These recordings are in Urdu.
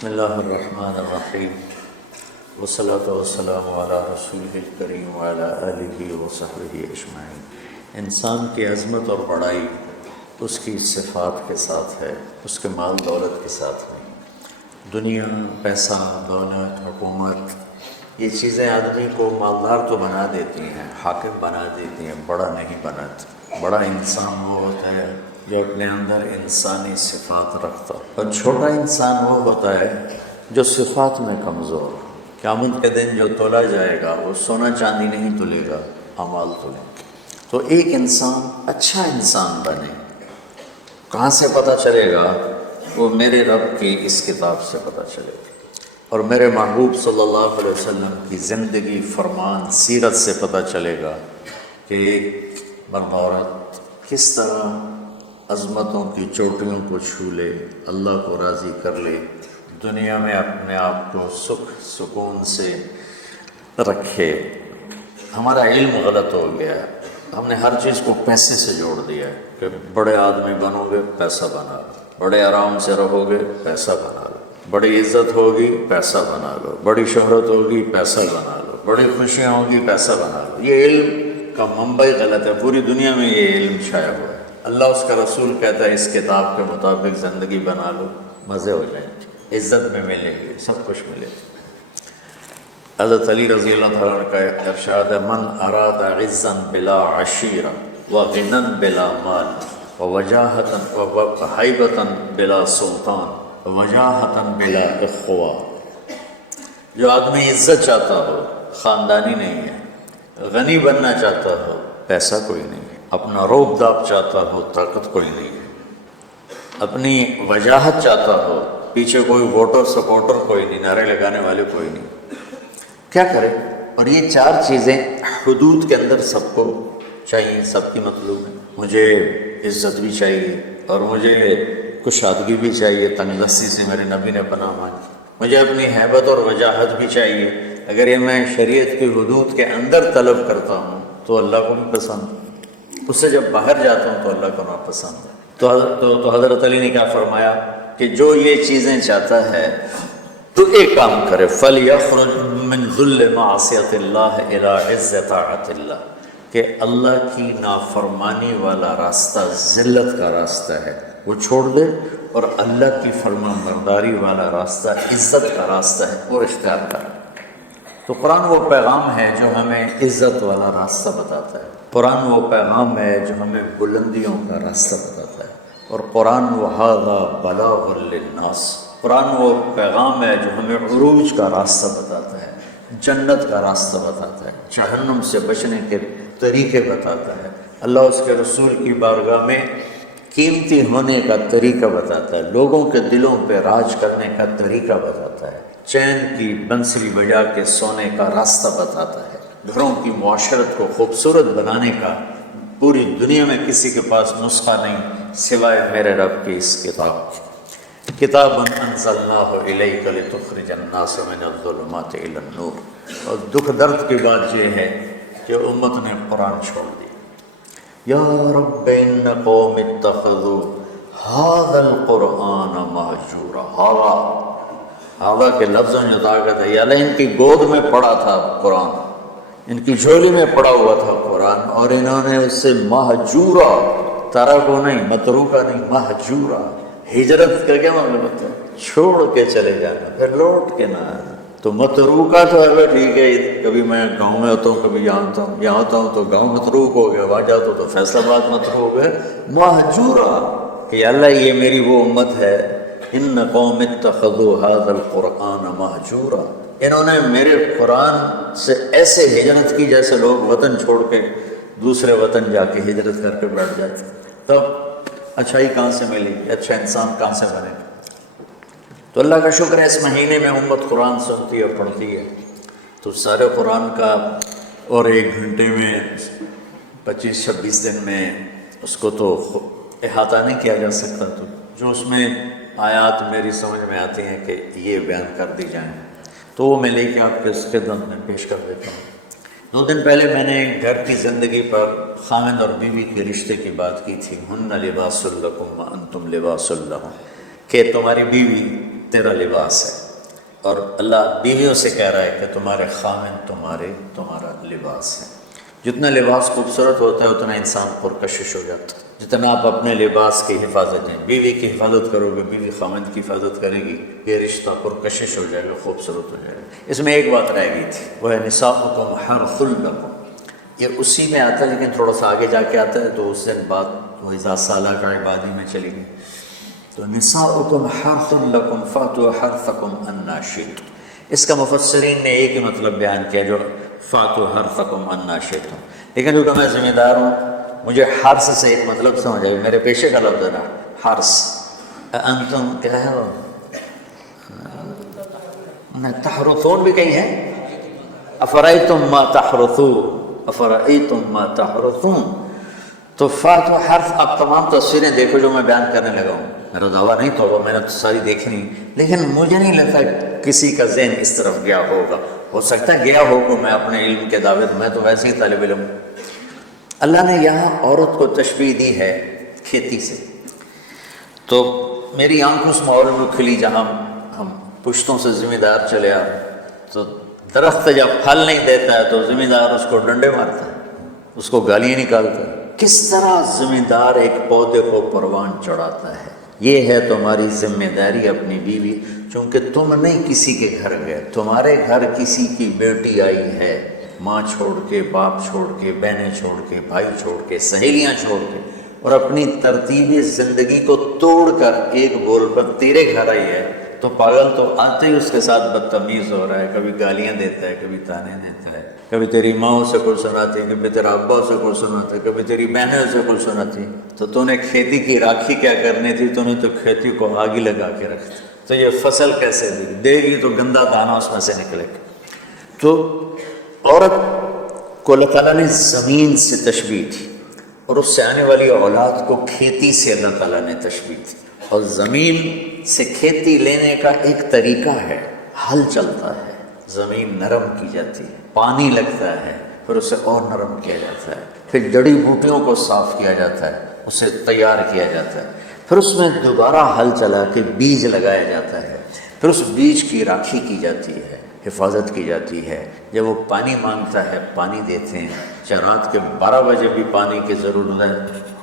بسم اللہ الرحمن الرحیم والصلاۃ والسلام علی رسول الکریم وعلی آلہ وصحبہ اجمعین۔ انسان کی عظمت اور بڑائی اس کی صفات کے ساتھ ہے، اس کے مال دولت کے ساتھ نہیں۔ دنیا، پیسہ، دولت، حکومت، یہ چیزیں آدمی کو مالدار تو بنا دیتی ہیں، حاکم بنا دیتی ہیں، بڑا نہیں بناتی۔ بڑا انسان وہ ہوتا ہے جو اپنے اندر انسانی صفات رکھتا، اور چھوٹا انسان وہ ہوتا ہے جو صفات میں کمزور۔ قیامت کے دن جو تولا جائے گا وہ سونا چاندی نہیں تلے گا، اعمال تلے۔ تو ایک انسان اچھا انسان بنے، کہاں سے پتہ چلے گا؟ وہ میرے رب کی اس کتاب سے پتہ چلے گا، اور میرے محبوب صلی اللہ علیہ وسلم کی زندگی، فرمان، سیرت سے پتہ چلے گا کہ ایک مرد عورت کس طرح عظمتوں کی چوٹیوں کو چھو لے، اللہ کو راضی کر لے، دنیا میں اپنے آپ کو سکھ سکون سے رکھے۔ ہمارا علم غلط ہو گیا ہے، ہم نے ہر چیز کو پیسے سے جوڑ دیا ہے کہ بڑے آدمی بنو گے پیسہ بنا لو، بڑے آرام سے رہو گے پیسہ بنا لو، بڑی عزت ہوگی پیسہ بنا لو، بڑی شہرت ہوگی پیسہ بنا لو، بڑی خوشیاں ہوگی پیسہ بنا لو۔ یہ علم کا منبع غلط ہے، پوری دنیا میں یہ علم چھایا ہوا ہے۔ اللہ اس کا رسول کہتا ہے اس کتاب کے مطابق زندگی بنا لو، مزے ہو جائیں گے، عزت میں ملے گی، سب کچھ ملے گا۔ حضرت علی رضی اللہ تعالیٰ عنہ کا ارشاد ہے، من اراد عزا بلا عشیرہ وغنى بلا مال ووجاہۃ وہیبۃ بلا سلطان ووجاہۃ بلا اخوہ۔ جو آدمی عزت چاہتا ہو، خاندانی نہیں ہے، غنی بننا چاہتا ہو، پیسہ کوئی نہیں ہے، اپنا روب داب چاہتا ہو، طاقت کوئی نہیں ہے، اپنی وجاہت چاہتا ہو، پیچھے کوئی ووٹر سپورٹر کوئی نہیں، نعرے لگانے والے کوئی نہیں، کیا کرے؟ اور یہ چار چیزیں حدود کے اندر سب کو چاہیے، سب کی مطلوب ہے۔ مجھے عزت بھی چاہیے، اور مجھے کشادگی بھی چاہیے، تنگ دستی سے میرے نبی نے پناہ مانگی، مجھے اپنی ہیبت اور وجاہت بھی چاہیے۔ اگر یہ میں شریعت کی حدود کے اندر طلب کرتا ہوں تو اللہ کو بھی پسند، اس سے جب باہر جاتا ہوں تو اللہ کو ناپسند ہے۔ تو حضرت علی نے کیا فرمایا کہ جو یہ چیزیں چاہتا ہے تو ایک کام کرے، فَلْيَخْرُجْ مِنْ ذُلِّ مَعْصِيَةِ اللَّهِ إِلَىٰ عِزِّ طَاعَةِ اللَّهِ، کہ اللہ کی نافرمانی والا راستہ ذلت کا راستہ ہے، وہ چھوڑ دے، اور اللہ کی فرما برداری والا راستہ عزت کا راستہ ہے، وہ اختیار کرے۔ تو قرآن وہ پیغام ہے جو ہمیں عزت والا راستہ بتاتا ہے، قرآن وہ پیغام ہے جو ہمیں بلندیوں کا راستہ بتاتا ہے، اور قرآن وَهَذَا بَلَاغٌ لِلنَّاسِ، قرآن وہ پیغام ہے جو ہمیں عروج کا راستہ بتاتا ہے، جنت کا راستہ بتاتا ہے، جہنم سے بچنے کے طریقے بتاتا ہے، اللہ اس کے رسول کی بارگاہ میں قیمتی ہونے کا طریقہ بتاتا ہے، لوگوں کے دلوں پہ راج کرنے کا طریقہ بتاتا ہے، چین کی بنسری بجا کے سونے کا راستہ بتاتا ہے، گھروں کی معاشرت کو خوبصورت بنانے کا پوری دنیا میں کسی کے پاس نسخہ نہیں سوائے میرے رب کی اس کتاب کی۔ کتاب انزلناہ الیک لتخرج الناس من الظلمات الی النور۔ اور دکھ درد کی بات یہ ہے کہ امت نے قرآن چھوڑ دیا۔ یا رب ان قوم اتخذوا ھذا القرآن مہجورا۔ ہاوا کے لفظوں میں طاقت ہے، یا اللہ ان کی گود میں پڑا تھا قرآن، ان کی جھولی میں پڑا ہوا تھا قرآن، اور انہوں نے اس سے مہجورا، ترکو نہیں، متروکا نہیں، مہجورا۔ ہجرت کا کیا مطلب ہوتا ہے؟ چھوڑ کے چلے جانا، پھر لوٹ کے نہ آنا۔ تو متروکا تو ہے ٹھیک ہے، کبھی میں گاؤں میں ہوتا ہوں، کبھی یہاں ہوتا ہوں، یہاں ہوتا ہوں تو گاؤں متروک ہو گیا، وہاں جاتا ہوں تو فیصل آباد متروک ہے، مہجورا، کہ اللہ یہ میری وہ امت ہے، ان قوم اتخذوا ھذا القرآن مہجورا، انہوں نے میرے قرآن سے ایسے ہجرت کی جیسے لوگ وطن چھوڑ کے دوسرے وطن جا کے ہجرت کر کے بیٹھ جاتے۔ تب اچھائی کہاں سے ملے گی؟ اچھا انسان کہاں سے بنے گا؟ تو اللہ کا شکر ہے اس مہینے میں امت قرآن سنتی ہے، پڑھتی ہے، تو سارے قرآن کا، اور ایک گھنٹے میں 25-26 دن میں اس کو تو احاطہ نہیں کیا جا سکتا، تو جو اس میں آیات میری سمجھ میں آتی ہیں کہ یہ بیان کر دی جائیں تو وہ میں لے کے آپ کے اس خدمت میں پیش کر دیتا ہوں۔ 2 دن پہلے میں نے گھر کی زندگی پر خاوند اور بیوی کے رشتے کی بات کی تھی، ہن لباس لکم وانتم لباس لہم، کہ تمہاری بیوی تیرا لباس ہے، اور اللہ بیویوں سے کہہ رہا ہے کہ تمہارے خامن تمہارا لباس ہے۔ جتنا لباس خوبصورت ہوتا ہے اتنا انسان پرکشش ہو جاتا ہے۔ جتنا آپ اپنے لباس کی حفاظت دیں، بیوی کی حفاظت کرو گے، بیوی خامن کی حفاظت کرے گی، یہ رشتہ پرکشش ہو جائے گا، خوبصورت ہو جائے گا۔ اس میں ایک بات رہ گئی تھی، وہ ہے نساؤکم حرث لکم، یہ اسی میں آتا ہے لیکن تھوڑا سا آگے جا کے آتا ہے، تو اس دن بعد وہ اذا سالک عبادی میں چلی گئی۔ تو نساؤکم حرث لکم فاتوا حرثکم انا شئتم، اس کا مفسرین نے ایک ہی مطلب بیان کیا جو فاتوا حرثکم انا شئتم، لیکن کیونکہ میں ذمہ دار ہوں مجھے حرث سے ایک مطلب سمجھ آئے، میرے پیشے کا لفظ ہے نا حرث، انتم کیا ہے وہ تحرثون بھی کہیں ہے، افرأیتم ما تحرثون، افرأیتم ما تحرثون، تو فاتوا حرف، اب تمام تصویریں دیکھو جو میں بیان کرنے لگا ہوں، میرا دعویٰ نہیں تو میں نے تو ساری دیکھی نہیں، لیکن مجھے نہیں لگتا کسی کا ذہن اس طرف گیا ہوگا، ہو سکتا ہے گیا ہوگا، میں اپنے علم کے دعوے میں تو ویسے ہی طالب علم۔ اللہ نے یہاں عورت کو تشبیہ دی ہے کھیتی سے، تو میری آنکھ اس ماحول میں کھلی جہاں ہم پشتوں سے ذمہ دار چلے آ، تو درخت جب پھل نہیں دیتا ہے تو ذمہ دار اس کو ڈنڈے مارتا ہے، اس کو گالیاں نکالتا ہے۔ کس طرح ذمہ دار ایک پودے کو پروان چڑھاتا ہے، یہ ہے تمہاری ذمہ داری اپنی بیوی، چونکہ تم نہیں کسی کے گھر گئے، تمہارے گھر کسی کی بیٹی آئی ہے، ماں چھوڑ کے، باپ چھوڑ کے، بہنیں چھوڑ کے، بھائی چھوڑ کے، سہیلیاں چھوڑ کے، اور اپنی ترتیب زندگی کو توڑ کر ایک بول پر تیرے گھر آئی ہے، تو پاگل تو آتے ہی اس کے ساتھ بدتمیز ہو رہا ہے، کبھی گالیاں دیتا ہے، کبھی تانے دیتا ہے، کبھی تیری ماں اسے کچھ سناتی ہے، کبھی تیرا ابا اسے کچھ سناتا ہے، کبھی تیری بہنیں اسے کچھ سناتی، تو نے کھیتی کی راکھی کیا کرنی تھی، نے تو کھیتی کو آگ ہی لگا کے رکھ دی، تو یہ فصل کیسے دے گی، تو گندا دانہ اس میں سے نکلے گا۔ تو عورت کو اللہ تعالیٰ نے زمین سے تشبیہ تھی، اور اس سے آنے والی اولاد کو کھیتی سے اللہ تعالیٰ نے تشبیہ تھی، اور زمین سے کھیتی لینے کا ایک طریقہ ہے، ہل چلتا ہے، زمین نرم کی جاتی ہے، پانی لگتا ہے، پھر اسے اور نرم کیا جاتا ہے، پھر جڑی بوٹیوں کو صاف کیا جاتا ہے، اسے تیار کیا جاتا ہے، پھر اس میں دوبارہ ہل چلا کے بیج لگایا جاتا ہے، پھر اس بیج کی راکھی کی جاتی ہے، حفاظت کی جاتی ہے، جب وہ پانی مانگتا ہے پانی دیتے ہیں، چاہے رات کے 12 بجے بھی پانی کی ضرورت ہے،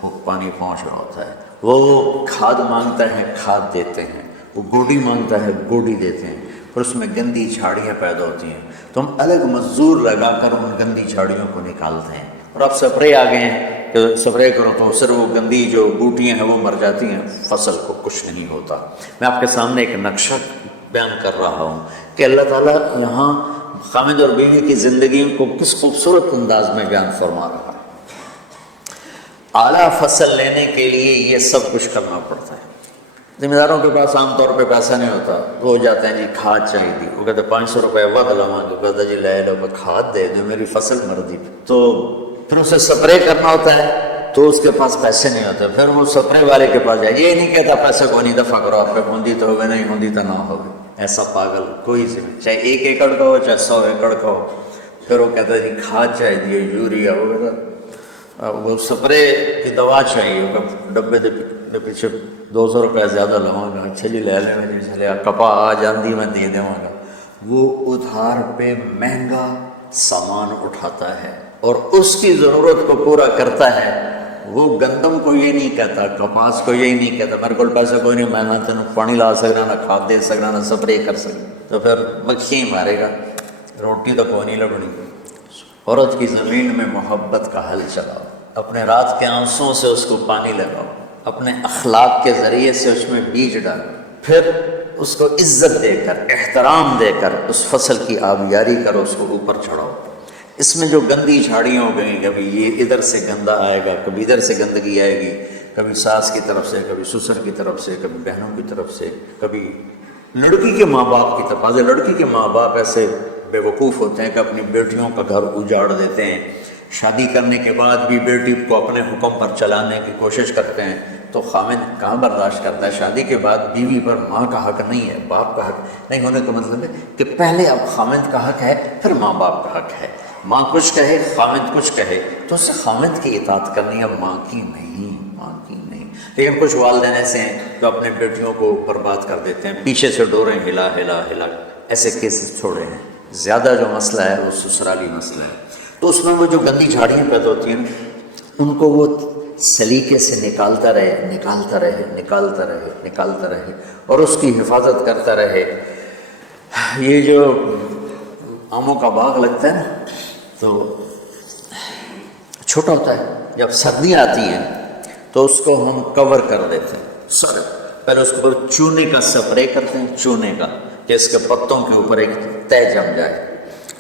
وہ پانی پہنچ رہا ہوتا ہے، وہ کھاد مانگتا ہے کھاد دیتے ہیں، وہ گوڈی مانگتا ہے گوڈی دیتے ہیں، پھر اس میں گندی جھاڑیاں پیدا ہوتی ہیں تو ہم الگ مزدور لگا کر ان گندی جھاڑیوں کو نکالتے ہیں، اور اب سپرے آ گئے ہیں کہ سپرے کرو تو صرف وہ گندی جو بوٹیاں ہیں وہ مر جاتی ہیں، فصل کو کچھ نہیں ہوتا۔ میں آپ کے سامنے ایک نقشہ بیان کر رہا ہوں کہ اللہ تعالیٰ یہاں خامد اور بیوی کی زندگی کو کس خوبصورت انداز میں بیان فرما رہا ہے۔ اعلیٰ فصل لینے کے لیے یہ سب کچھ کرنا پڑتا ہے۔ ذمہ داروں کے پاس عام طور پہ پیسہ نہیں ہوتا، وہ جاتے ہیں جی کھاد چاہیے تھی، وہ کہتے ہیں 500 روپے ود لواں گے، کہتا جی لے لو کھاد دے دو میری فصل مر دی، تو پھر اسے سپرے کرنا ہوتا ہے تو اس کے پاس پیسے نہیں ہوتے، پھر وہ سپرے والے کے پاس جائے، یہ نہیں کہتا پیسے کو نہیں دفع کرو، آپ پہ ہوندی تو ہوگی نہیں ہوندی تو نہ ہوگی، ایسا پاگل کوئی ذمہ، چاہے 1 ایکڑ کا ہو چاہے 100 ایکڑ کا ہو، پھر وہ کہتا ہے جی کھاد چاہیے یوریا، وہ کہتا وہ سپرے کی دوا چاہیے، ڈبے دے پیچھے 200 روپے زیادہ لواں گا، اچھا جی لے لیں جی چلے کپا آ جاندی میں دے دوں گا، وہ ادھار پہ مہنگا سامان اٹھاتا ہے اور اس کی ضرورت کو پورا کرتا ہے، وہ گندم کو یہ نہیں کہتا، کپاس کو یہی نہیں کہتا میرے کو پیسے کوئی نہیں، میں نہ تینوں پانی لا سکنا، نہ کھاد دے سکنا، نہ سپرے کر سکنا، تو پھر مکھی ہی مارے گا، روٹی تو کوئی نہیں لبنی۔ عورت کی زمین میں محبت کا حل چلاؤ، اپنے رات کے آنسوں سے اس کو پانی لگاؤ، اپنے اخلاق کے ذریعے سے اس میں بیج ڈالو، پھر اس کو عزت دے کر احترام دے کر اس فصل کی آبیاری کرو، اس کو اوپر چڑھاؤ۔ اس میں جو گندی جھاڑیاں ہو گئیں، کبھی یہ ادھر سے گندا آئے گا، کبھی ادھر سے گندگی آئے گی، کبھی ساس کی طرف سے، کبھی سسر کی طرف سے، کبھی بہنوں کی طرف سے، کبھی لڑکی کے ماں باپ کی طرف۔ بعض لڑکی کے ماں باپ ایسے بے وقوف ہوتے ہیں کہ اپنی بیٹیوں کا گھر اجاڑ دیتے ہیں، شادی کرنے کے بعد بھی بیٹی کو اپنے حکم پر چلانے کی کوشش کرتے ہیں، تو خامد کہاں برداشت کرتا ہے؟ شادی کے بعد بیوی پر ماں کا حق نہیں ہے، باپ کا حق نہیں ہونے کا مطلب ہے کہ پہلے اب خامد کا حق ہے، پھر ماں باپ کا حق ہے۔ ماں کچھ کہے، خامد کچھ کہے، تو اسے خامد کی اطاعت کرنی ہے، ماں کی نہیں، ماں کی نہیں۔ لیکن کچھ والدین ایسے ہیں جو اپنے بیٹیوں کو برباد کر دیتے ہیں، پیچھے سے ڈوریں ہلا ہلا ہلا، ایسے کیسز چھوڑے ہیں۔ زیادہ جو مسئلہ ہے وہ سسرالی مسئلہ ہے، تو اس میں وہ جو گندی جھاڑیاں پیدا ہوتی ہیں ان کو وہ سلیقے سے نکالتا رہے اور اس کی حفاظت کرتا رہے۔ یہ جو آموں کا باغ لگتا ہے نا تو چھوٹا ہوتا ہے، جب سردیاں آتی ہیں تو اس کو ہم کور کر دیتے ہیں سر، پہلے اس کو چونے کا سپرے کرتے ہیں، چونے کا، کہ اس کے پتوں کے اوپر ایک تہ جم جائے،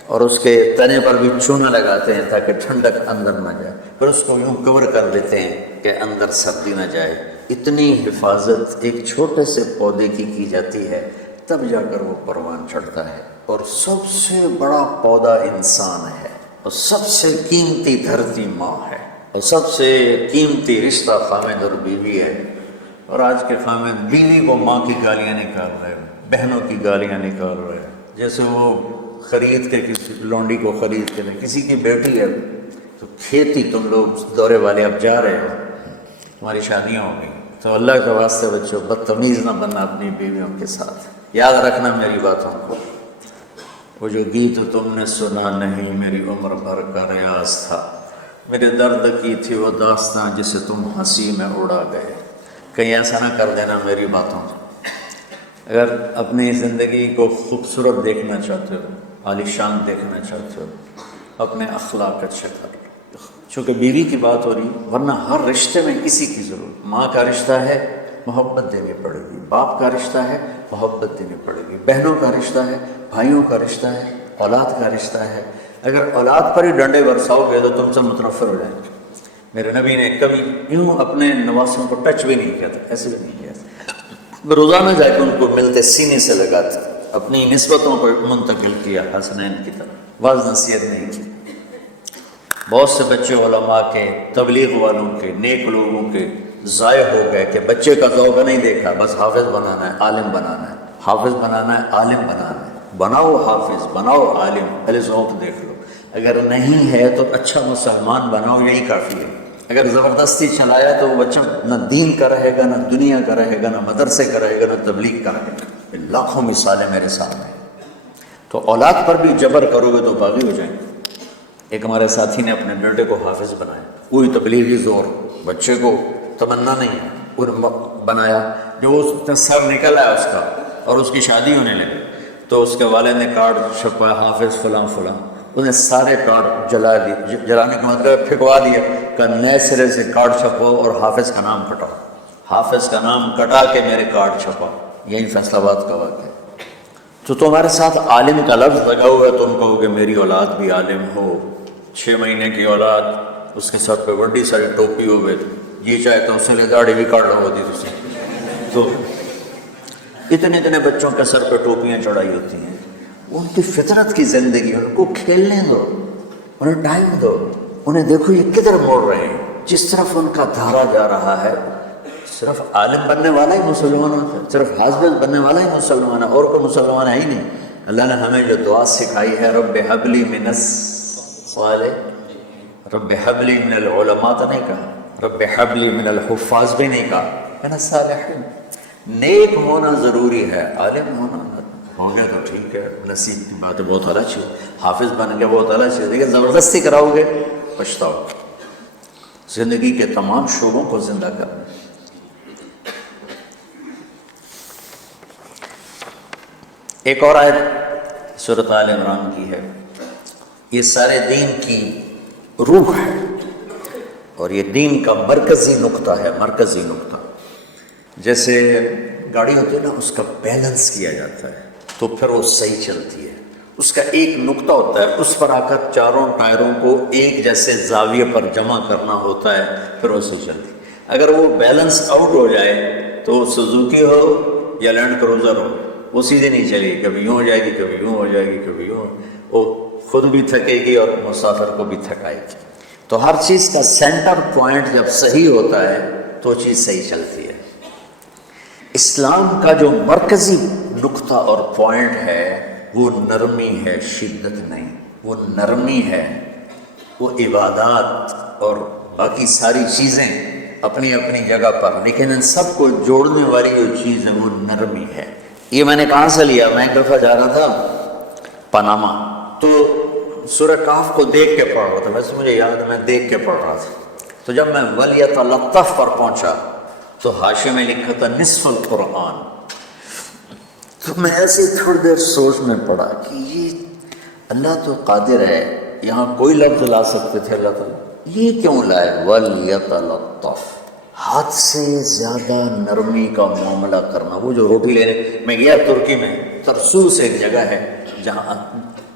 اور اس کے تنے پر بھی چونا لگاتے ہیں تاکہ ٹھنڈک اندر نہ جائے، پھر اس کو یوں کور کر دیتے ہیں کہ اندر سردی نہ جائے۔ اتنی حفاظت ایک چھوٹے سے پودے کی جاتی ہے، تب جا کر وہ پروان چڑھتا ہے۔ اور سب سے بڑا پودا انسان ہے، اور سب سے قیمتی دھرتی ماں ہے، اور سب سے قیمتی رشتہ خامد اور بیوی ہے۔ اور آج کے خامد بیوی کو ماں کی گالیاں نکال رہے ہیں، بہنوں کی گالیاں نکال رہے ہیں، جیسے وہ خرید کے کسی لونڈی کو خرید کے لیں، کسی کی بیٹی ہے تو کھیتی، تم لوگ دورے والے اب جا رہے ہو، تمہاری شادیاں ہو گئی، تو اللہ کے واسطے بچوں بدتمیز نہ بننا اپنی بیویوں کے ساتھ، یاد رکھنا میری باتوں کو۔ وہ جو گیت تم نے سنا نہیں میری عمر بھر کا ریاض تھا، میرے درد کی تھی وہ داستاں جسے تم ہنسی میں اڑا گئے۔ کہیں ایسا نہ کر دینا میری باتوں کو۔ اگر اپنی زندگی کو خوبصورت دیکھنا چاہتے ہو، عالیشان دیکھنا چاہتے ہو، اپنے اخلاق اچھے کر لو۔ چونکہ بیوی کی بات ہو رہی، ورنہ ہر رشتے میں کسی کی ضرورت، ماں کا رشتہ ہے محبت دینی پڑے گی، باپ کا رشتہ ہے محبت دینی پڑے گی، بہنوں کا رشتہ ہے، بھائیوں کا رشتہ ہے، اولاد کا رشتہ ہے۔ اگر اولاد پر ہی ڈنڈے برساؤ گے تو تم سے متنفر ہو جائیں گے۔ میرے نبی نے کبھی یوں اپنے نواسوں کو ٹچ بھی نہیں کیا تھا، ایسے بھی نہیں کیا تھا، روزانہ جا کے ان کو ملتے، سینے سے لگاتے، اپنی نسبتوں کو منتقل کیا حسنین کی طرف، واعظ نصیحت نہیں کی۔ بہت سے بچے علماء کے، تبلیغ والوں کے، نیک لوگوں کے ضائع ہو گئے کہ بچے کا ذوق نہیں دیکھا، بس حافظ بنانا ہے، عالم بنانا ہے، حافظ بنانا ہے، عالم بنانا ہے، بناؤ حافظ، بناؤ عالم، پہلے ذوق دیکھ لو۔ اگر نہیں ہے تو اچھا مسلمان بناؤ، یہی کافی ہے۔ اگر زبردستی چلایا تو وہ بچہ نہ دین کا رہے گا، نہ دنیا کا رہے گا، نہ مدرسے کا رہے گا، نہ تبلیغ کا رہے گا۔ لاکھوں مثالیں میرے سامنے۔ تو اولاد پر بھی جبر کرو گے تو باغی ہو جائیں گے۔ ایک ہمارے ساتھی نے اپنے بیٹے کو حافظ بنایا، کوئی تبلیغی زور، بچے کو تمنا نہیں ہے، اور بنایا، جو اس سر نکل آیا اس کا اور اس کی شادی ہونے لگی، تو اس کے والد نے کارڈ چھپایا، حافظ فلاں فلاں، اس نے سارے کارڈ جلا دیے، جلانے کا مطلب پھینکوا دیا، کہ نئے سرے سے کارڈ چھپاؤ اور حافظ کا نام کٹاؤ، حافظ کا نام کٹا کے میرے کارڈ چھپاؤ۔ یہی فیصلہ آباد کا واقعہ ہے۔ تو تمہارے ساتھ عالم کا لفظ لگا ہوا ہے، تم کہو کہ میری اولاد بھی عالم ہو، 6 مہینے کی اولاد، اس کے سر پہ بڑی ساری ٹوپی ہوئے، جی چاہے تو اسے لے داڑھی بھی کاٹ لو ہوتی تھی، تو اتنے اتنے بچوں کے سر پہ ٹوپیاں چڑھائی ہوتی ہیں۔ ان کی فطرت کی زندگی، ان کو کھیلنے دو، انہیں ٹائم دو، انہیں دیکھو یہ کدھر موڑ رہے ہیں، جس طرف ان کا دھارا جا رہا ہے۔ صرف عالم بننے والا ہی مسلمان ہوتا ہے، صرف حافظ بننے والا ہی مسلمان ہے، اور کوئی مسلمان ہے ہی نہیں۔ اللہ نے ہمیں جو دعا سکھائی ہے، رب حب لی من الصالح، رب حب لی من العلماء تو نہیں کہا، رب حب لی من الحفاظ بھی نہیں کہا، من الصالحین۔ نیک ہونا ضروری ہے، عالم ہونا ہو گیا تو ٹھیک ہے، نصیب کی بات ہے، بہت اعلیٰ چیز، حافظ بن گیا بہت اعلیٰ چیز، لیکن زبردستی کراؤ گے پچھتاؤ گے۔ زندگی کے تمام شعبوں کو زندہ کرنا۔ ایک اور آیت سورۃ آل عمران کی ہے، یہ سارے دین کی روح ہے، اور یہ دین کا مرکزی نقطہ ہے، مرکزی نقطہ۔ جیسے گاڑی ہوتی ہے نا، اس کا بیلنس کیا جاتا ہے تو پھر وہ صحیح چلتی ہے، اس کا ایک نقطہ ہوتا ہے، اس پر آ کر چاروں ٹائروں کو ایک جیسے زاویے پر جمع کرنا ہوتا ہے، پھر وہ صحیح چلتی ہے۔ اگر وہ بیلنس آؤٹ ہو جائے تو سوزوکی ہو یا لینڈ کروزر ہو، وہ سیدھے نہیں چلے گی، کبھی یوں ہو جائے گی، کبھی یوں ہو جائے گی، کبھی یوں، وہ خود بھی تھکے گی اور مسافر کو بھی تھکائے گی۔ تو ہر چیز کا سینٹر پوائنٹ جب صحیح ہوتا ہے تو چیز صحیح چلتی ہے۔ اسلام کا جو مرکزی نقطہ اور پوائنٹ ہے وہ نرمی ہے، شدت نہیں، وہ نرمی ہے، وہ عبادات اور باقی ساری چیزیں اپنی اپنی جگہ پر، لیکن ان سب کو جوڑنے والی جو چیز ہے وہ نرمی ہے۔ یہ میں نے کہاں سے لیا؟ میں ایک دفعہ جا رہا تھا پاناما، تو سورہ کہف کو دیکھ کے پڑھ رہا تھا، ویسے مجھے یاد ہے میں دیکھ کے پڑھ رہا تھا، تو جب میں وَلْيَتَلَطَّفْ پر پہنچا تو حاشیے میں لکھا تھا نصف القرآن۔ تو میں ایسے تھوڑی دیر سوچ میں پڑا کہ یہ اللہ تو قادر ہے، یہاں کوئی لفظ لا سکتے تھے اللہ تعالیٰ، یہ کیوں لائے وَلْيَتَلَطَّفْ؟ ہاتھ سے زیادہ نرمی کا معاملہ کرنا۔ وہ جو روٹی لینے میں گیا ترکی میں، ترسوس ایک جگہ ہے جہاں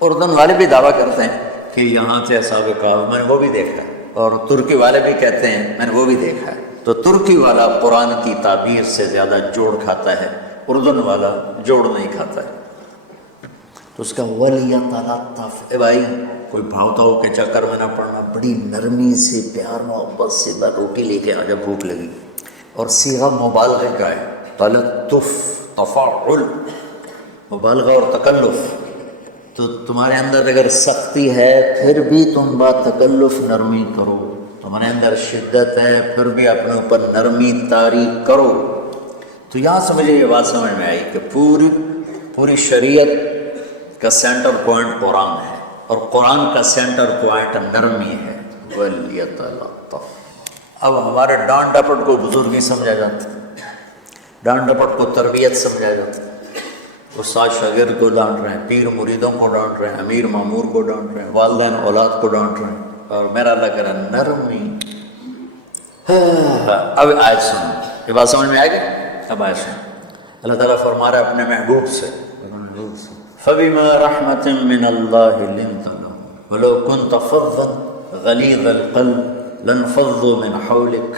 اردن والے بھی دعویٰ کرتے ہیں کہ یہاں سے اصحاب کہف، میں نے وہ بھی دیکھا، اور ترکی والے بھی کہتے ہیں میں نے وہ بھی دیکھا ہے۔ تو ترکی والا قرآن کی تعبیر سے زیادہ جوڑ کھاتا ہے، اردن والا جوڑ نہیں کھاتا ہے۔ تو اس کا وَلْيَتَلَطَّفْ، اے بھائی کوئی بھاؤتاؤ کے چکر میں نہ پڑنا، بڑی نرمی سے پیار محبت سے روٹی لے کے آجا، بھوک لگی، اور صیغہ مبالغہ کا ہے، تلطف، تفاعل، مبالغہ اور تکلف۔ تو تمہارے اندر اگر سختی ہے پھر بھی تم با تکلف نرمی کرو، تمہارے اندر شدت ہے پھر بھی اپنے اوپر نرمی طاری کرو۔ تو یہاں سے مجھے یہ بات سمجھ میں آئی کہ پوری شریعت کا سینٹر پوائنٹ قرآن ہے، اور قرآن کا سینٹر پوائنٹ نرمی ہے، وَلْيَتَلَطَّفْ۔ اب ہمارے ڈانٹ ڈپٹ کو بزرگی سمجھا جاتا ہے، ڈانٹ ڈپٹ کو تربیت سمجھا جاتا ہے، استاد شاگرد کو ڈانٹ رہے ہیں، پیر مریدوں کو ڈانٹ رہے ہیں، امیر مامور کو ڈانٹ رہے ہیں، والدین اولاد کو ڈانٹ رہے ہیں، اور میرا لگ رہا ہے نرمی۔ اب آیت سنو، یہ بات سمجھ میں آئے گی؟ اب آیت سنو، اللہ تعالیٰ فرما رہا ہے اپنے محبوب سے، فَبِمَا رَحْمَةٍ مِّنَ اللَّهِ لِنْتَ لَهُمْ وَلَوْ كُنْتَ فَظًّا غَلِيظَ الْقَلْبِ لَانفَضُّوا مِنْ حَوْلِكَ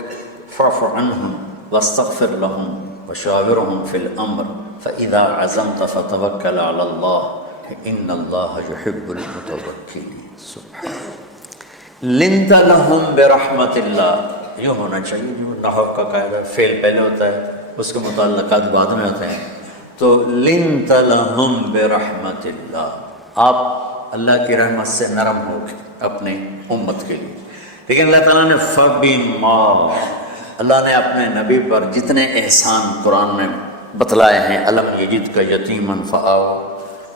فَاعْفُ عَنْهُمْ وَاسْتَغْفِرْ لَهُمْ وَشَاوِرْهُمْ فِي الْأَمْرِ فَإِذَا عَزَمْتَ فَتَوَكَّلْ عَلَى اللَّهِ إِنَّ اللَّهَ يُحِبُّ الْمُتَوَكِّلِينَ۔ سبحان لِنْتَ لَهُمْ بِرَحْمَةِ اللَّهِ، یہ ہونا چاہیے، جو نحو کا قاعدہ فعل پہلے ہوتا ہے اس کے متعلقات بعد میں ہوتے ہیں۔ تو لِنْتَ لَهُمْ بِرَحْمَةِ اللَّهِ، آپ اللہ کی رحمت سے نرم ہو گئے اپنے امت کے لیے۔ لیکن اللہ تعالیٰ نے فَبِمَا، اللہ نے اپنے نبی پر جتنے احسان قرآن میں بتلائے ہیں، أَلَمْ يَجِدْكَ يَتِيمًا فَآوَىٰ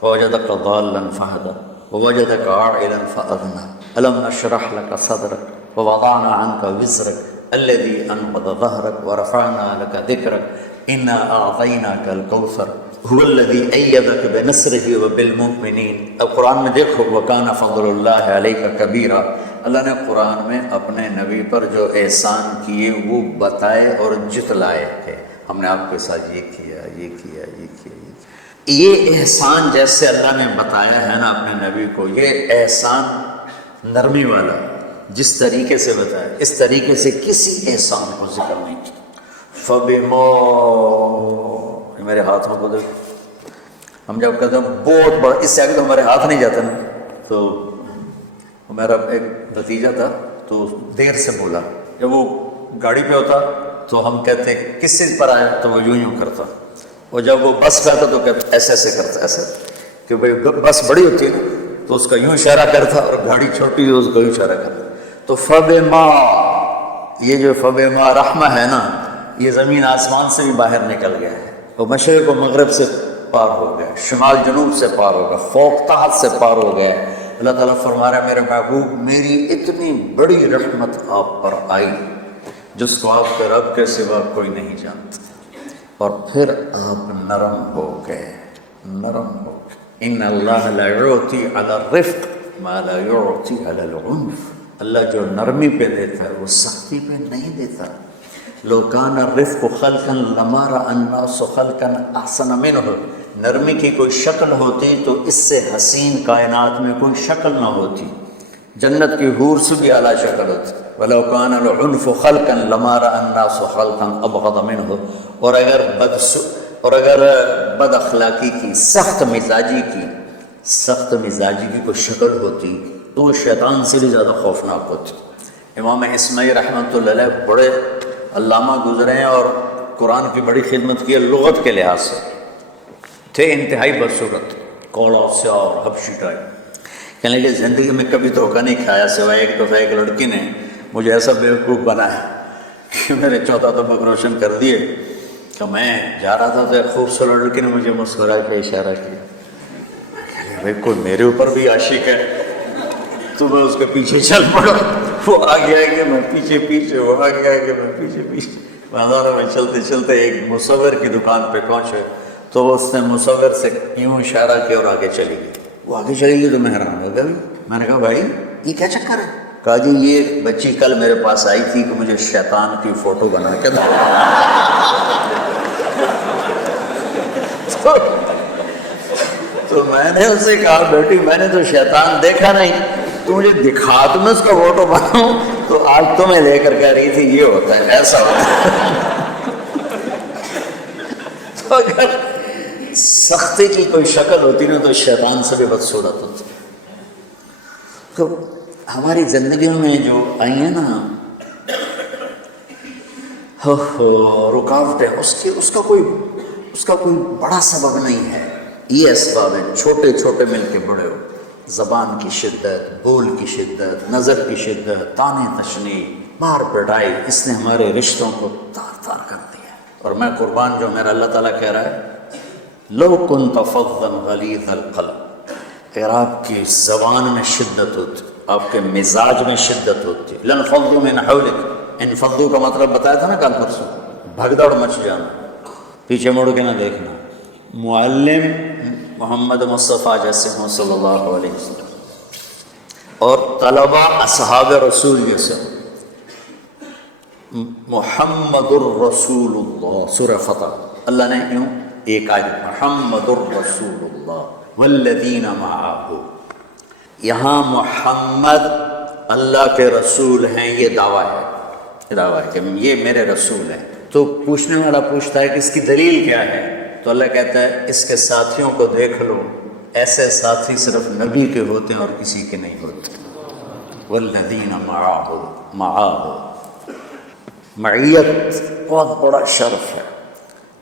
وَوَجَدَكَ ضَالًّا فَهَدَىٰ وَوَجَدَكَ عَائِلًا فَأَغْنَىٰ أَلَمْ نَشْرَحْ لَكَ صَدْرَكَ وَوَضَعْنَا عَنكَ وِزْرَكَ الَّذِي أَنقَضَ ظَهْرَكَ وَرَفَعْنَا لَكَ ذِكْرَكَ إِنَّا أَعْطَيْنَاكَ الْكَوْثَرَ هُوَ الَّذِي أَيَّدَكَ بِنَصْرِهِ وَبِالْمُؤْمِنِينَ۔ اب قرآن میں دیکھو وَكَانَ فَضْلُ اللَّهِ عَلَيْكَ كَبِيرًا، اللہ نے قرآن میں اپنے نبی پر جو احسان کیے وہ بتائے اور جتلائے کہ ہم نے آپ کے ساتھ یہ کیا، یہ کیا، یہ کیا، یہ احسان جیسے اللہ نے بتایا ہے نا اپنے نبی کو، یہ احسان نرمی والا جس طریقے سے بتایا، اس طریقے سے کسی احسان کو ذکر نہیں کیا۔ فَبِمَا، میرے ہاتھوں کو دیکھو، ہم جب کہتے ہیں بہت بڑا، اس سے آگے تو ہمارے ہاتھ نہیں جاتے نا۔ تو میرا ایک بھتیجا تھا تو دیر سے بولا، جب وہ گاڑی پہ ہوتا تو ہم کہتے ہیں کس چیز پر آیا، تو وہ یوں کرتا، اور جب وہ بس پہ آتا تو کہتا ایسے ایسے کرتا، ایسے کہ بھائی بس بڑی ہوتی ہے نا تو اس کا یوں اشارہ کرتا، اور گاڑی چھوٹی ہے اس کا یوں اشارہ کرتا۔ تو فَبِمَا، یہ جو فَبِمَا رحمہ ہے نا، یہ زمین آسمان سے بھی باہر نکل گیا ہے، اور مشرق و مغرب سے پار ہو گیا، شمال جنوب سے پار ہو گیا، فوق تحت سے پار ہو گیا۔ اللہ تعالیٰ فرما رہا ہے میرے محبوب میری اتنی بڑی رحمت آپ پر آئی جس کو آپ کے رب کے سوا کوئی نہیں جانتا، اور پھر آپ نرم ہو گئے، نرم ہو گئے۔ ان اللہ لا يعطي على الرفق ما لا يعطي على العنف، اللہ جو نرمی پہ دیتا ہے وہ سختی پہ نہیں دیتا۔ لو کان الرفق خلقا لما رأى الناس خلقا احسن منه، نرمی کی کوئی شکل ہوتی تو اس سے حسین کائنات میں کوئی شکل نہ ہوتی، جنت کی حور سے بھی اعلیٰ شکل ہوتی۔ وَلَوْ كَانَ الْعُنْفُ خَلْقًا لَمَا رَأَى النَّاسُ خَلْقًا أَبْغَضَ مِنْهُ، اور اگر بد اخلاقی کی، سخت مزاجی کی کوئی شکل ہوتی تو وہ شیطان سے بھی زیادہ خوفناک ہوتی۔ امام اسماعیل رحمۃ اللہ علیہ بڑے علامہ گزرے ہیں اور قرآن کی بڑی خدمت کی ہے، لغت کے لحاظ سے تھے انتہائی بدصورت، کوڑا سیاہ اور حبشی ٹائپ، کہنے لگے زندگی میں کبھی دھوکہ نہیں کھایا سوائے ایک دفعہ ایک لڑکی نے مجھے ایسا بیوقوف بنا ہے کہ میرے چوتھا طبق روشن کر دیے کہ میں جا رہا تھا تو ایک خوبصورت لڑکی نے مجھے مسکرا کے اشارہ کیا. بھائی کوئی میرے اوپر بھی عاشق ہے تو میں اس کے پیچھے چل پڑا. وہ آگے آگے میں پیچھے پیچھے، وہ آگے آگے میں پیچھے پیچھے. بازاروں میں چلتے چلتے ایک مصور کی دکان پہ پہنچے تو اس نے مصور سے یوں اشارہ کیا اور آگے چلی گئی. وہ آگے چلی گئی تو میں حیران ہو گیا. میں نے کہا بھائی یہ کیا چکر ہے؟ کہا جی یہ بچی کل میرے پاس آئی تھی کہ مجھے شیطان کی فوٹو بنا کے دو. تو میں نے اسے کہا بیٹی میں نے تو شیطان دیکھا نہیں، تو مجھے دکھا تو میں اس کا فوٹو بناؤں. تو آج تمہیں لے کر کہہ رہی تھی یہ ہوتا ہے ایسا ہوتا ہے. تو اگر سختی کی کوئی شکل ہوتی نا تو شیطان سے بھی بدصورت ہوتی. تو ہماری زندگیوں میں جو آئی ہیں نا رکاوٹیں، اس کا کوئی بڑا سبب نہیں ہے. یہ اسباب ہیں چھوٹے چھوٹے مل کے بڑے ہو. زبان کی شدت، بول کی شدت، نظر کی شدت، طعنے تشنیع، مار پٹائی، اس نے ہمارے رشتوں کو تار تار کر دیا. اور میں قربان جو میرا اللہ تعالیٰ کہہ رہا ہے لو كنت فظا غلیظ القلب، اگر آپ کی زبان میں شدت ہوتی، آپ کے مزاج میں شدت ہوتی، لانفضوا من حولک. انفضوا کا مطلب بتایا تھا نا کل پرسوں، بھگدڑ مچ جانا، پیچھے مڑ کے نہ دیکھنا. معلم محمد مصطفیٰ جیسے ہوں صلی اللہ علیہ وسلم، اور طلبہ اصحاب رسول جیسے محمد الرسول اللہ. سورہ فتح اللہ نے یوں ایک آیت محمد الرسول اللہ والذین معہ. یہاں محمد اللہ کے رسول ہیں، یہ دعویٰ ہے کہ یہ میرے رسول ہیں. تو پوچھنے والا پوچھتا ہے کہ اس کی دلیل کیا ہے؟ تو اللہ کہتا ہے اس کے ساتھیوں کو دیکھ لو، ایسے ساتھی صرف نبی کے ہوتے ہیں اور کسی کے نہیں ہوتے. والذین معہ، معیت بہت بڑا شرف ہے.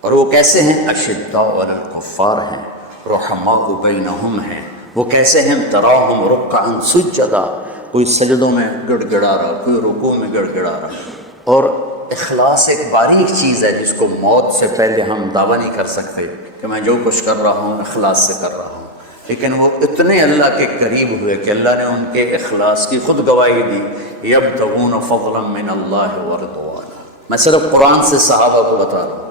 اور وہ کیسے ہیں؟ اشداء علی الکفار ہیں، رحماء بینہم ہیں. وہ کیسے ہیں؟ تراہم رکعا سجدا، کوئی سجدوں میں گڑ گڑا رہا، کوئی رکوع میں گڑ گڑا رہا. اور اخلاص ایک باریک چیز ہے جس کو موت سے پہلے ہم دعویٰ نہیں کر سکتے کہ میں جو کچھ کر رہا ہوں اخلاص سے کر رہا ہوں. لیکن وہ اتنے اللہ کے قریب ہوئے کہ اللہ نے ان کے اخلاص کی خود گواہی دی. یبتغون فضلا من اللہ ورضوانا. میں صرف قرآن سے صحابہ کو بتا رہا ہوں.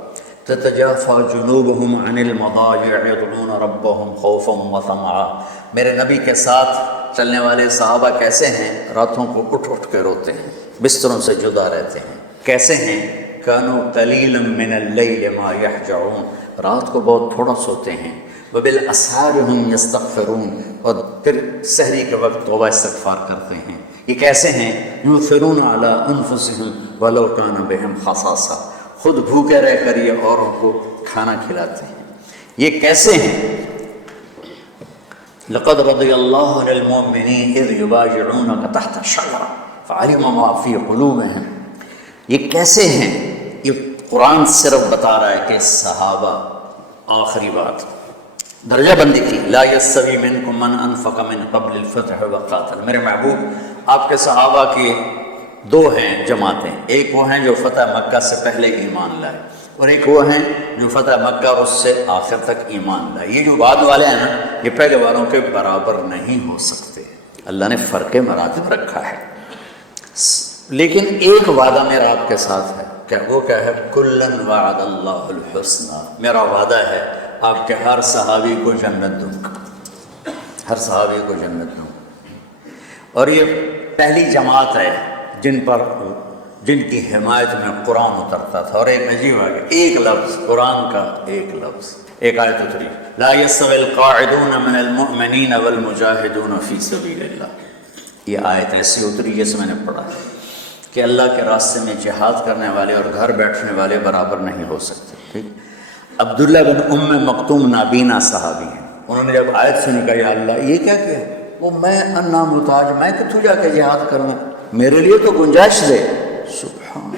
تتجافى جنوبهم عن المضاجع يدعون ربهم خوفا وطمعا. میرے نبی کے ساتھ چلنے والے صحابہ کیسے ہیں؟ راتوں کو اٹھ اٹھ کے روتے ہیں، بستروں سے جدا رہتے ہیں. کیسے ہیں؟ كانوا قليلا من الليل ما يهجعون، رات کو بہت تھوڑا سوتے ہیں. وبالاسحار هم يستغفرون، اور پھر سحری کے وقت توبہ استغفار کرتے ہیں. یہ کیسے ہیں؟ یؤثرون علی انفسهم ولو كان بهم خصاصہ، خود بھوکے رہ کر یہ اوروں کو کھانا کھلاتے ہیں. یہ کیسے ہیں؟ لقد رضی اللہ عن المؤمنین اذ یبایعونک تحت الشجرہ فعلم ما فی قلوبہم. یہ کیسے ہیں؟ یہ قرآن صرف بتا رہا ہے کہ صحابہ، آخری بات درجہ بندی کی، لا یستوی منکم من انفق من قبل الفتح وقاتل. میرے محبوب آپ کے صحابہ کی دو ہیں جماعتیں، ایک وہ ہیں جو فتح مکہ سے پہلے ایمان لائے، اور ایک وہ ہیں جو فتح مکہ اس سے آخر تک ایمان لائے. یہ جو بعد والے ہیں نا، یہ پہلے والوں کے برابر نہیں ہو سکتے. اللہ نے فرق مراتب رکھا ہے. لیکن ایک وعدہ میرا آپ کے ساتھ ہے، کہ وہ کیا ہے؟ کلن وعد اللہ الحسنى. میرا وعدہ ہے آپ کے ہر صحابی کو جنت دوں گا، ہر صحابی کو جنت دوں گا. اور یہ پہلی جماعت ہے جن کی حمایت میں قرآن اترتا تھا. اور ایک عجیب آگے ایک لفظ قرآن کا، ایک لفظ، ایک آیت اتری، لا یستوی القاعدون من المؤمنین والمجاہدون فی سبیل اللہ. یہ آیت ایسی اتری جیسے میں نے پڑھا کہ اللہ کے راستے میں جہاد کرنے والے اور گھر بیٹھنے والے برابر نہیں ہو سکتے. ٹھیک. عبداللہ بن ام مکتوم نابینا صحابی ہیں. انہوں نے جب آیت سنی کہا یا اللہ یہ کیا کیا؟ وہ میں انا محتاج، میں کتوں جا کے جہاد کروں، میرے لیے تو گنجائش دے. سبحان،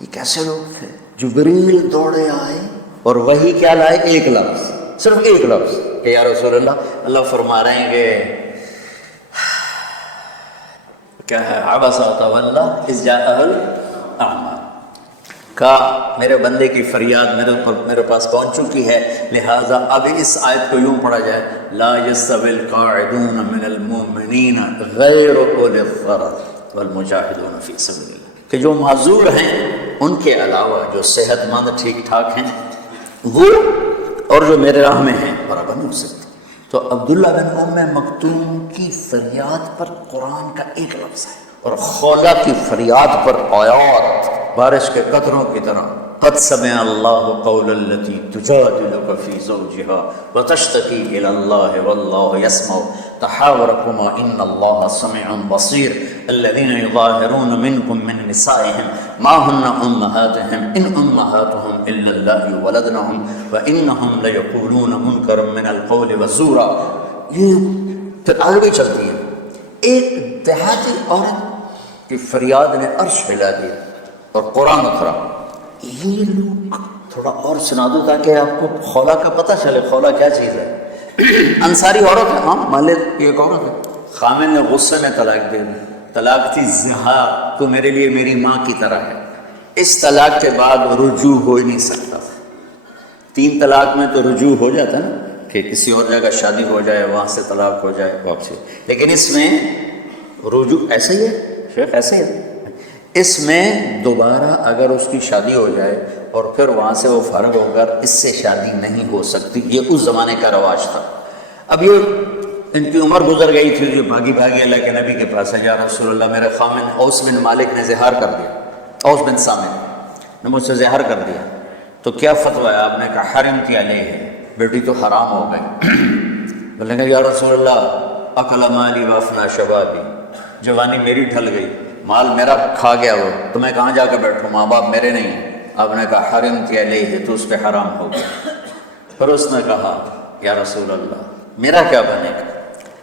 یہ کیسے لوگ تھے؟ جبریل دوڑے آئے اور وہی کیا لائے؟ ایک لفظ، صرف ایک لفظ کہ یا رسول اللہ. اللہ فرما رہے ہیں کہ کیا ہے؟ عبس وتولی اذ جاءہ الاعمى. کہا میرے بندے کی فریاد میرے پاس پہنچ چکی ہے، لہٰذا اب اس آیت کو یوں پڑھا جائے، لا یستوی القاعدون من المؤمنین غیر اولی الضرر والمجاہدون فی سبیل اللہ، کہ جو معذور ہیں ان کے علاوہ جو صحت مند ٹھیک ٹھاک ہیں وہ اور جو میرے راہ میں ہیں برابر نہیں ہو سکتے۔ تو عبداللہ بن ام مکتوم کی فریاد پر قرآن کا ایک لفظ ہے، اور خولا کی فریاد پر آیات بارش کے قطروں کی طرح، قد سمع اللہ قول التی تجادلک فی زوجہا وتشتکی الی اللہ واللہ یسمع تحاورکما ان اللہ سمیع بصیر الذین یظاہرون منکم من نسائہم ما ہن امہاتہم ان امہاتہم الا اللہ ولدنہم وانہم لیقولون منکرا من القول وزورا۔ یہ پھر آگے بھی چلتی ہے، ایک دیہاتی عورت کی فریاد نے عرش ہلا دیا اور قرآن اترا۔ یہ لوگ تھوڑا اور سنا دو تاکہ آپ کو خولا کا پتہ چلے، خولا کیا چیز ہے۔ انصاری عورت ہے، ہاں مالک کی ایک عورت ہے، خامن نے غصے میں طلاق دے دی، طلاق تھی زہار، تو میرے لیے میری ماں کی طرح ہے۔ اس طلاق کے بعد رجوع ہو ہی نہیں سکتا۔ 3 طلاق میں تو رجوع ہو جاتا ہے نا، کہ کسی اور جگہ شادی ہو جائے، وہاں سے طلاق ہو جائے واپسی، لیکن اس میں رجوع ایسے ہی ہے شیخ، ایسے ہی ہے، اس میں دوبارہ اگر اس کی شادی ہو جائے اور پھر وہاں سے وہ فارغ ہو کر اس سے شادی نہیں ہو سکتی، یہ اس زمانے کا رواج تھا۔ اب یہ ان کی عمر گزر گئی تھی، یہ بھاگی اللہ کے نبی کے پاس ہے، یا رسول اللہ میرے خامن اوس بن مالک نے زہار کر دیا، اوس بن سامت نے مجھ سے زہار کر دیا، تو کیا فتویٰ ہے؟ آپ نے کہا حرمت علیہ ہے، بیٹی تو حرام ہو گئی۔ بولیں گے یا رسول اللہ اکل مالی وافنا شبابی، جوانی میری ڈھل گئی، مال میرا کھا گیا وہ، تو میں کہاں جا کے بیٹھوں، ماں باپ میرے نہیں ہیں۔ آپ نے کہا حرمت علیہ، تو اس پہ حرام ہو گیا۔ پھر اس نے کہا یا رسول اللہ میرا کیا بنے گا؟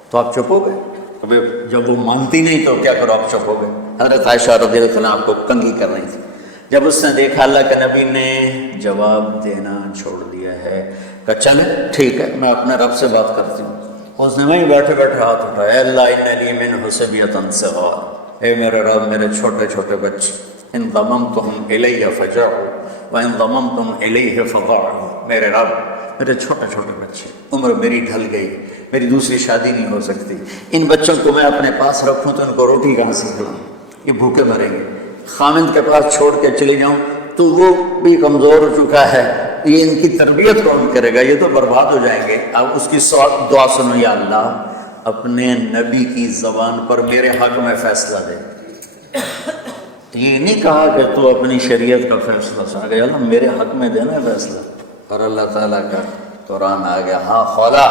تو آپ چپ ہو گئے، جب وہ مانتی نہیں تو کیا کرو، آپ چپ ہو گئے۔ حضرت عائشہ رضی اللہ عنہ آپ کو کنگھی کر رہی تھی، جب اس نے دیکھا اللہ کے نبی نے جواب دینا چھوڑ دیا ہے، کہا چلے ٹھیک ہے میں اپنے رب سے بات کرتی ہوں۔ اس نے وہیں بیٹھے بیٹھے ہاتھ اٹھایا، اے اللہ ان لی من حسبیۃ صغار، اے میرے رب میرے چھوٹے چھوٹے بچے، ان ضممتہم الی فجعوا وان ضممتم الیہ فضعوا، میرے رب میرے چھوٹے چھوٹے بچے، عمر میری ڈھل گئی، میری دوسری شادی نہیں ہو سکتی، ان بچوں کو میں اپنے پاس رکھوں تو ان کو روٹی کہاں سے کھلاؤں، یہ بھوکے مریں گے، خامند کے پاس چھوڑ کے چلی جاؤں تو وہ بھی کمزور ہو چکا ہے، یہ ان کی تربیت کون کرے گا، یہ تو برباد ہو جائیں گے۔ اب اس کی دعا سنو، یا اللہ اپنے نبی کی زبان پر میرے حق میں فیصلہ دے۔ یہ نہیں کہا کہ تو اپنی شریعت کا فیصلہ سنا گیا، اللہ میرے حق میں دینا فیصلہ، اور اللہ تعالیٰ کا قرآن آ گیا، ہاں خولا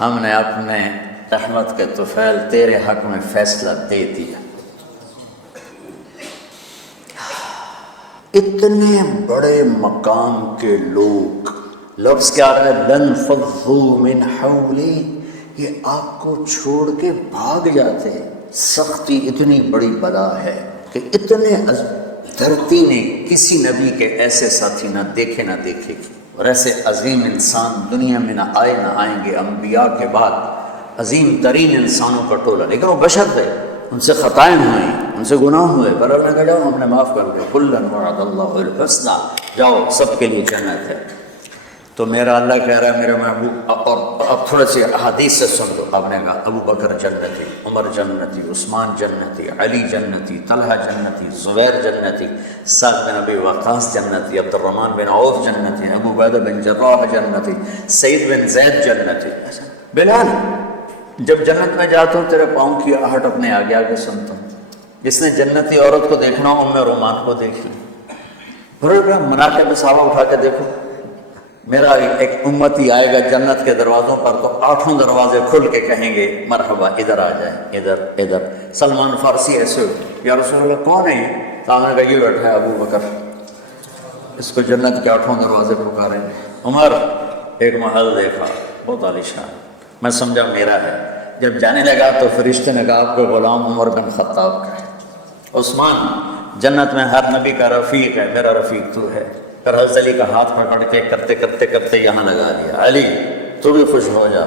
ہم نے اپنے رحمت کے طفیل تیرے حق میں فیصلہ دے دیا۔ اتنے بڑے مقام کے لوگ، لفظ کیا رہا ہے، لن فضوا من حولی، یہ آپ کو چھوڑ کے بھاگ جاتے ہیں۔ سختی اتنی بڑی بلا ہے کہ اتنے دھرتی نے کسی نبی کے ایسے ساتھی نہ دیکھے گی، اور ایسے عظیم انسان دنیا میں نہ آئیں گے۔ انبیاء کے بعد عظیم ترین انسانوں کا ٹولہ، لیکن وہ بشر تھے، ان سے خطائیں ہوئیں، ان سے گناہ ہوئے، پر اللہ نے کہا جاؤ ہم نے معاف کر دیا، کلا وعد اللہ الحسنی، جاؤ سب کے لیے جنت ہے۔ تو میرا اللہ کہہ رہا ہے میرے محبوب، اور اب تھوڑے سے احادیث سے سن لو۔ آپ نے کہا ابو بکر جنتی، عمر جنتی، عثمان جنتی، علی جنتی، طلحہ جنتی، زبیر جنتی، سعد بن ابی وقاص جنتی، عبد الرحمن بن عوف جنتی، ابو عبیدہ بن جراح جنتی، سعید بن زید جنتی۔ بلال جب جنت میں جاتا ہوں تیرے پاؤں کی آہٹ اپنے آگے آگے سنتا ہوں۔ جس نے جنتی عورت کو دیکھنا ہو ام رومان کو دیکھ لی، پھر مناقب صحابہ اٹھا کے دیکھو، میرا ایک امتی آئے گا جنت کے دروازوں پر تو 8 دروازے کھل کے کہیں گے مرحبا ادھر آ جائیں، ادھر۔ سلمان فارسی ایسے، یا رسول اللہ کون ہے یہ؟ سامنے کا یہ بیٹھا ہے ابو بکر، اس کو جنت کے 8 دروازے پکاریں گے۔ عمر ایک محل دیکھا بہت عالیشان، میں سمجھا میرا ہے۔ جب جانے لگا تو فرشتے نے کہا آپ کو غلام عمر بن خطاب کا ہے۔ عثمان جنت میں ہر نبی کا رفیق ہے، میرا رفیق تو ہے۔ پھر حضرت علی کا ہاتھ پکڑ کے کرتے یہاں لگا دیا، علی تو بھی خوش ہو جا،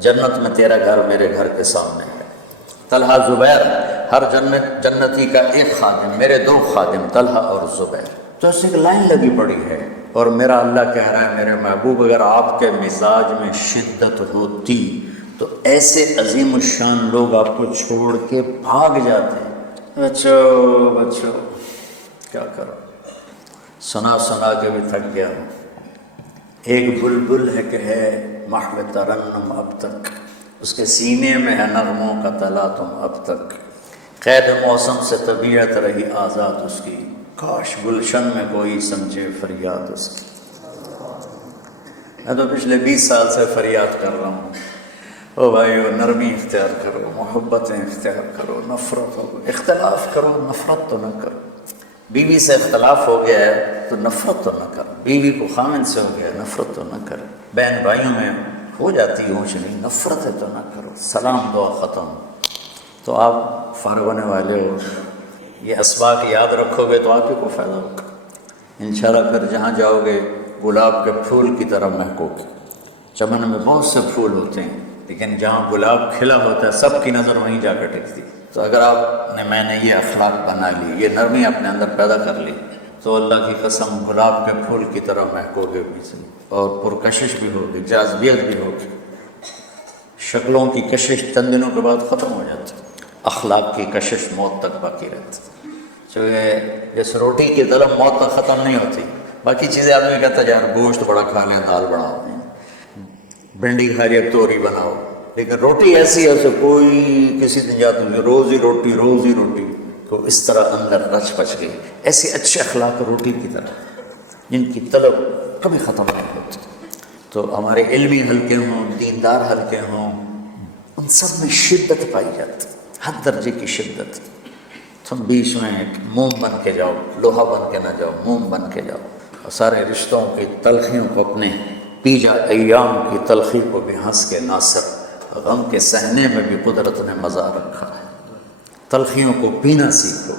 جنت میں تیرا گھر میرے گھر کے سامنے ہے۔ طلحہ زبیر، ہر جنتی کا ایک خادم، میرے 2 خادم طلحہ اور زبیر۔ تو اس ایک لائن لگی پڑی ہے، اور میرا اللہ کہہ رہا ہے میرے محبوب اگر آپ کے مزاج میں شدت ہوتی تو ایسے عظیم الشان لوگ آپ کو چھوڑ کے بھاگ جاتے ہیں۔ بچو کیا کرو، سنا سنا کے بھی تھک گیا ہوں۔ ایک بلبل ہے کہ ہے محو ترنم اب تک، اس کے سینے میں ہے نغموں کا تلاطم اب تک، قید موسم سے طبیعت رہی آزاد اس کی، کاش گلشن میں کوئی سمجھے فریاد اس کی۔ میں تو پچھلے 20 سال سے فریاد کر رہا ہوں، او بھائیو نرمی اختیار کرو، محبتیں اختیار کرو، نفرت ہو، اختلاف کرو، نفرت تو نہ کرو۔ بیوی سے اختلاف ہو گیا ہے تو نفرت تو نہ کرو، بیوی کو خامن سے ہو گیا ہے نفرت تو نہ کرو، بہن بھائیوں میں ہو جاتی ہے اونچ نہیں، نفرتیں تو نہ کرو، سلام دعا ختم۔ تو آپ فارغ ہونے والے ہو، یہ اسباق یاد رکھو گے تو آپ ہی کو فائدہ ہوگا انشاءاللہ۔ پھر جہاں جاؤ گے گلاب کے پھول کی طرح مہکو گے۔ چمن میں بہت سے پھول ہوتے ہیں لیکن جہاں گلاب کھلا ہوتا ہے سب کی نظر وہیں جا کر ٹکتی۔ تو اگر آپ نے میں نے یہ اخلاق بنا لی، یہ نرمی اپنے اندر پیدا کر لی، تو اللہ کی قسم گلاب کے پھول کی طرح مہکو گے بھی صحیح، اور پرکشش بھی ہوگی، جاذبیت بھی ہوگی۔ شکلوں کی کشش چند دنوں کے بعد ختم ہو جاتی، اخلاق کی کشش موت تک باقی رہتی۔ جیسے روٹی کی طلب موت تک ختم نہیں ہوتی، باقی چیزیں آدمی کہتا ہے یار گوشت بڑا کھا لیں، دال بڑھاؤ، بھنڈی کھا لیا توری بناؤ، لیکن روٹی ایسی ہے کوئی کسی دن جاتی ہے روز ہی روٹی روز ہی روٹی، تو اس طرح اندر رچ پچ گئی۔ ایسے اچھے اخلاق روٹی کی طرح جن کی طلب کبھی ختم نہیں ہوتی۔ تو ہمارے علمی حلقے ہوں، دیندار حلقے ہوں، ان سب میں شدت پائی جاتی، ہر درجے کی شدت۔ تم بیچ میں ایک موم بن کے جاؤ، لوہا بن کے نہ جاؤ، موم بن کے جاؤ، اور سارے رشتوں کی تلخیوں کو اپنے پی جا، ایام کی تلخی کو بھی ہنس کے ناصر، غم کے سہنے میں بھی قدرت نے مزہ رکھا ہے۔ تلخیوں کو پینا سیکھو،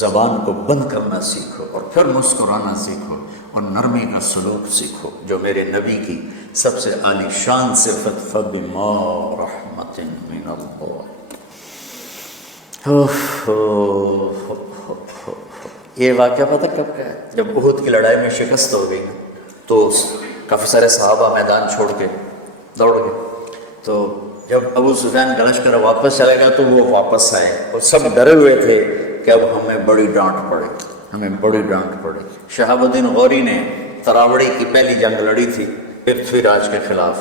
زبان کو بند کرنا سیکھو، اور پھر مسکرانا سیکھو، اور نرمی کا سلوک سیکھو، جو میرے نبی کی سب سے عالی شان صفت فَبِمَا رَحْمَةٍ مِّنَ اللَّهِ۔ یہ واقعہ پتہ کب کا ہے؟ جب احد کی لڑائی میں شکست ہو گئی نا، تو کافی سارے صحابہ میدان چھوڑ کے دوڑ گئے۔ تو جب ابو سفیان کا لشکر واپس چلے گا تو وہ واپس آئے، اور سب ڈرے ہوئے تھے کہ اب ہمیں بڑی ڈانٹ پڑے گی، ہمیں بڑی ڈانٹ پڑے گی۔ شہاب الدین غوری نے تراوڑی کی پہلی جنگ لڑی تھی پرتھوی راج کے خلاف۔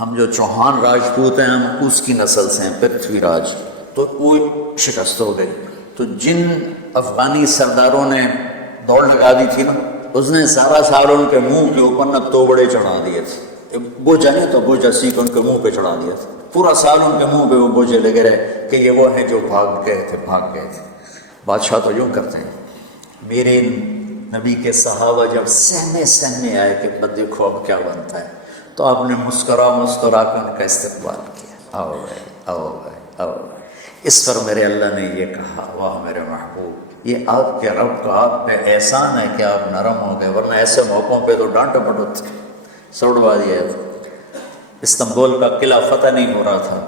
ہم جو چوہان راجپوت ہیں ہم اس کی نسل سے ہیں، پرتھوی راج، تو وہ شکست ہو گئی۔ تو جن افغانی سرداروں نے دوڑ لگا دی تھی نا، اس نے سارا سال ان کے منہ کے اوپر نہ توبڑے چڑھا دیے تھے، بوجھا نہیں تو بوجھا سیکھ ان کے منہ پہ چڑھا دیا تھا، پورا سال ان کے منہ پہ وہ بوجھے لگے رہے کہ یہ وہ ہیں جو بھاگ گئے تھے۔ بادشاہ تو یوں کرتے ہیں۔ میرے نبی کے صحابہ جب سہمے آئے کہ بس دیکھو اب کیا بنتا ہے، تو آپ نے مسکرا کر ان کا استقبال کیا، آؤ بھائی آؤ بھائی آؤ بھائی۔ اس پر میرے اللہ نے یہ کہا، واہ میرے محبوب، یہ آپ کے رب کا آپ پہ احسان ہے کہ آپ نرم ہو گئے، ورنہ ایسے موقعوں پہ تو ڈانٹ پڑوتے، سوڑوا دیا تھا۔ استنبول کا قلعہ فتح نہیں ہو رہا تھا،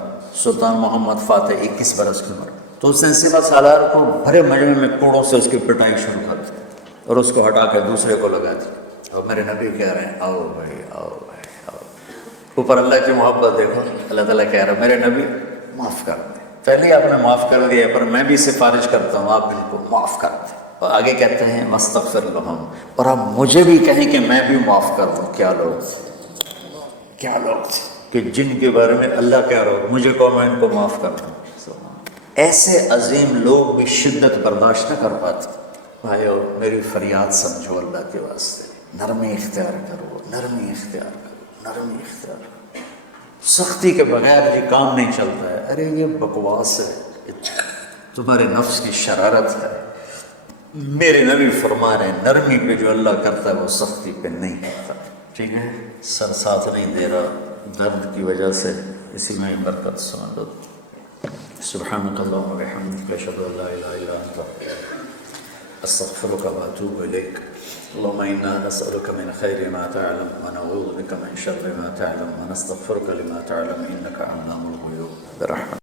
سلطان محمد فاتح 21 برس کی عمر، تو اس نے سپہ سالار کو بھرے مجمع میں کوڑوں سے اس کی پٹائی شروع کر دی اور اس کو ہٹا کے دوسرے کو لگا دی۔ اور میرے نبی کہہ رہے ہیں آؤ بھائی آؤ بھائی آؤ۔ اوپر اللہ کی محبت دیکھو، اللہ تعالیٰ کہہ رہا ہے میرے نبی معاف کر دیں، پہلے آپ نے معاف کر دیا، پر میں بھی سفارش کرتا ہوں آپ ان کو معاف کر دیں۔ اور آگے کہتے ہیں وَاسْتَغْفِرْ لَهُمْ، اور آپ مجھے بھی کہیں کہ میں بھی معاف کر دوں۔ کیا لوگ تھے کہ جن کے بارے میں اللہ کہہ رہا ہو مجھے کہو میں ان کو معاف کر دوں۔ ایسے عظیم لوگ بھی شدت برداشت نہ کر پاتے۔ بھائیو میری فریاد سمجھو اللہ کے واسطے، نرمی اختیار کرو، نرمی اختیار کرو، نرمی اختیار کرو۔ سختی کے بغیر یہ کام نہیں چلتا ہے۔ ارے یہ بکواس ہے، تمہارے نفس کی شرارت ہے۔ میرے نبی فرما رہے ہیں نرمی پہ جو اللہ کرتا ہے وہ سختی پہ نہیں کرتا۔ ٹھیک ہے، سر ساتھ نہیں دے رہا درد کی وجہ سے، اسی میں برکت سمجھ لو۔ سبحانک اللہم و بحمدک، اشہد ان لا الہ الا انت، استغفرک و اتوب الیک۔ اللہم انا نسألک من خیر ما تعلم ونعوذ بک من شر ما تعلم ونستغفرک لما تعلم انک علام الغیوب برحمتک۔